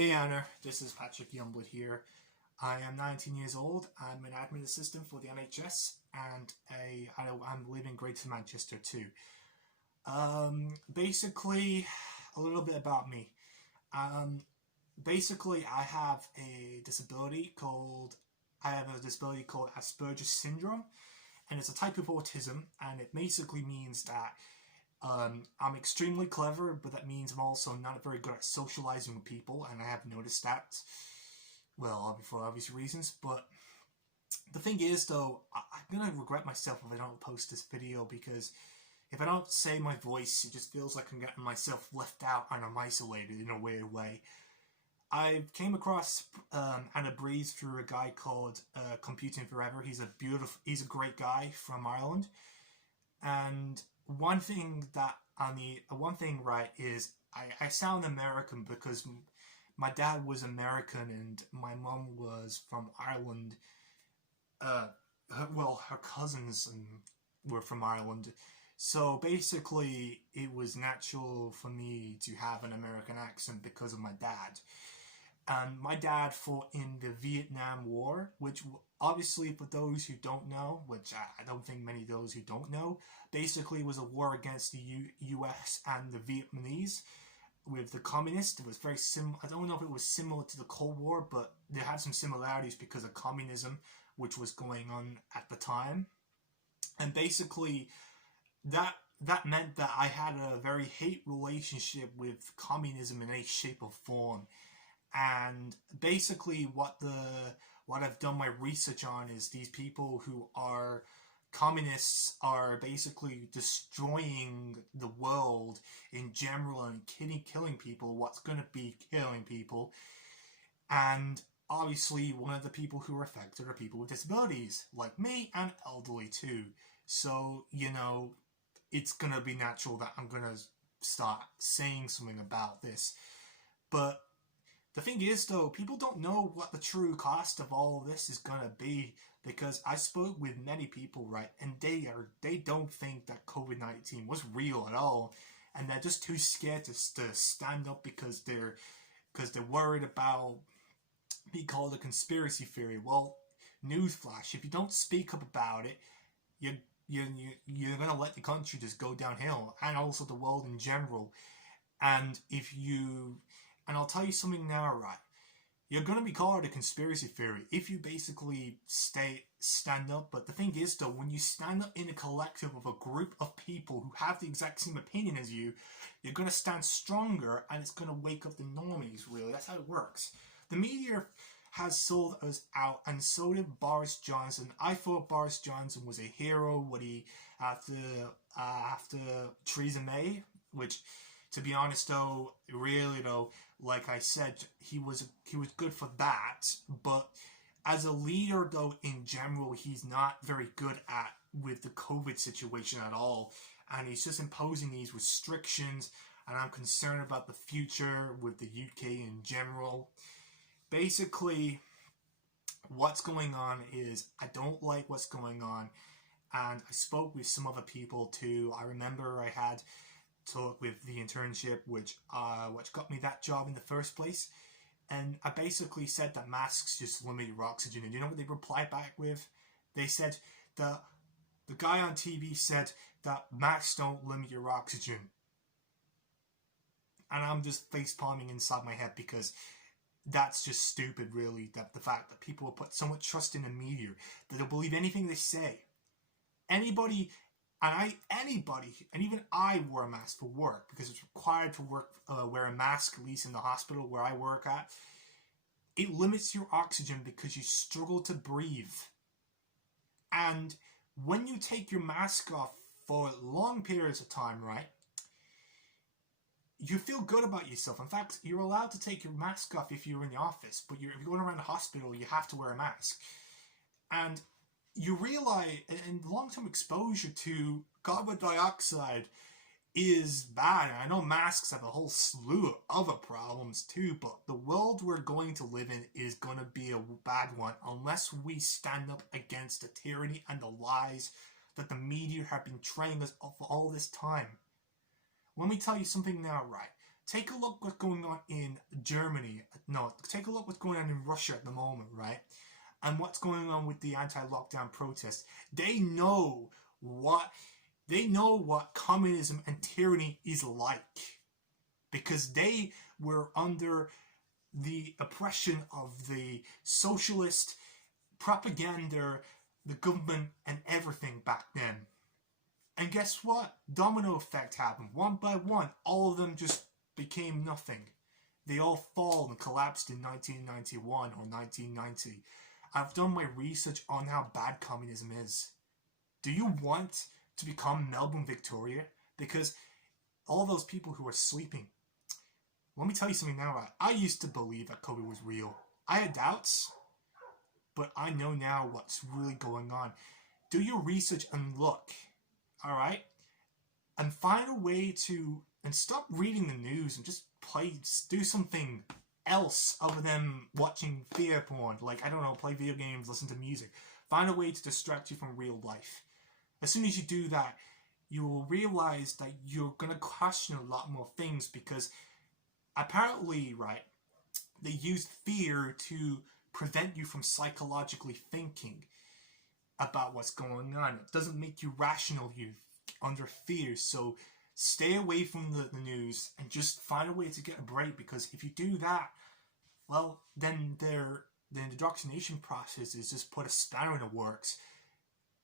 Hey Anna, this is Patrick Youngblood here. I am 19 years old. I'm an admin assistant for the NHS and I'm living in Greater Manchester too. Basically, a little bit about me. Basically, I have a disability called Asperger's syndrome, and it's a type of autism, and it basically means that I'm extremely clever, but that means I'm also not very good at socializing with people, and I have noticed that, well, for obvious reasons. But the thing is, though, I'm gonna regret myself if I don't post this video, because if I don't say my voice, it just feels like I'm getting myself left out and I'm isolated in a weird way. I came across Brees through a guy called Computing Forever. He's a great guy from Ireland, and one thing right is I sound American because my dad was American and my mom was from Ireland. Her cousins were from Ireland, so basically it was natural for me to have an American accent because of my dad. And my dad fought in the Vietnam War, which obviously, for those who don't know, which I don't think many of those who don't know, basically was a war against the US and the Vietnamese with the communists. It was very similar. I don't know if it was similar to the Cold War, but they had some similarities because of communism, which was going on at the time. And basically, that meant that I had a very hate relationship with communism in any shape or form. And basically what I've done my research on is these people who are communists are basically destroying the world in general and killing people, what's going to be killing people. And obviously one of the people who are affected are people with disabilities, like me, and elderly too. So, it's going to be natural that I'm going to start saying something about this. But the thing is, though, people don't know what the true cost of all of this is gonna be, because I spoke with many people, right, and they don't think that COVID-19 was real at all, and they're just too scared to stand up because they're worried about being called a conspiracy theory. Well, newsflash: if you don't speak up about it, you're gonna let the country just go downhill, and also the world in general. And I'll tell you something now, right? You're going to be called a conspiracy theory if you basically stand up. But the thing is, though, when you stand up in a collective of a group of people who have the exact same opinion as you, you're going to stand stronger, and it's going to wake up the normies, really. That's how it works. The media has sold us out, and so did Boris Johnson. I thought Boris Johnson was a hero after Theresa May, which, to be honest, though, really, though, like I said, he was good for that. But as a leader, though, in general, he's not very good with the COVID situation at all. And he's just imposing these restrictions. And I'm concerned about the future with the UK in general. Basically, what's going on is I don't like what's going on. And I spoke with some other people too. I remember I had talk with the internship, which got me that job in the first place, and I basically said that masks just limit your oxygen. And you know what they replied back with? They said that the guy on TV said that masks don't limit your oxygen, and I'm just face palming inside my head, because that's just stupid, really. That the fact that people will put so much trust in the media that they'll believe anything they say. Anybody, and even I wear a mask for work because it's required to wear a mask, at least in the hospital where I work at. It limits your oxygen because you struggle to breathe. And when you take your mask off for long periods of time, right, you feel good about yourself. In fact, you're allowed to take your mask off if you're in the office, but if you're going around the hospital, you have to wear a mask. And you realize, and long-term exposure to carbon dioxide is bad. And I know masks have a whole slew of other problems too, but the world we're going to live in is going to be a bad one unless we stand up against the tyranny and the lies that the media have been training us for all this time. Let me tell you something now, right? take a look what's going on in Germany. No, take a look what's going on in Russia at the moment, right? And what's going on with the anti-lockdown protests. They know what communism and tyranny is like, because they were under the oppression of the socialist propaganda, the government, and everything back then. And guess what? Domino effect happened. One by one, all of them just became nothing. They all fall and collapsed in 1991 or 1990. I've done my research on how bad communism is. Do you want to become Melbourne, Victoria? Because all those people who are sleeping. Let me tell you something now. I used to believe that COVID was real. I had doubts, but I know now what's really going on. Do your research and look, all right? And find a way to, and stop reading the news and just do something else other than watching fear porn. Like, I don't know, play video games, listen to music. Find a way to distract you from real life. As soon as you do that, you will realize that you're going to question a lot more things, because apparently, right, they use fear to prevent you from psychologically thinking about what's going on. It doesn't make you rational, you're under fear. So stay away from the news and just find a way to get a break, because if you do that, well, then the indoctrination process is just put a spanner in the works,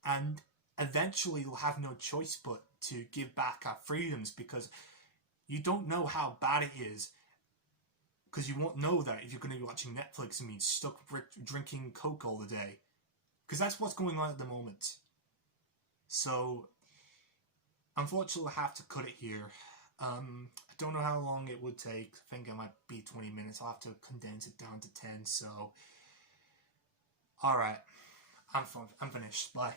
and eventually we'll have no choice but to give back our freedoms, because you don't know how bad it is, because you won't know that if you're going to be watching Netflix and being stuck drinking Coke all the day, because that's what's going on at the moment. So unfortunately I have to cut it here. I don't know how long it would take. I think it might be 20 minutes. I'll have to condense it down to 10. So alright, I'm finished. Bye.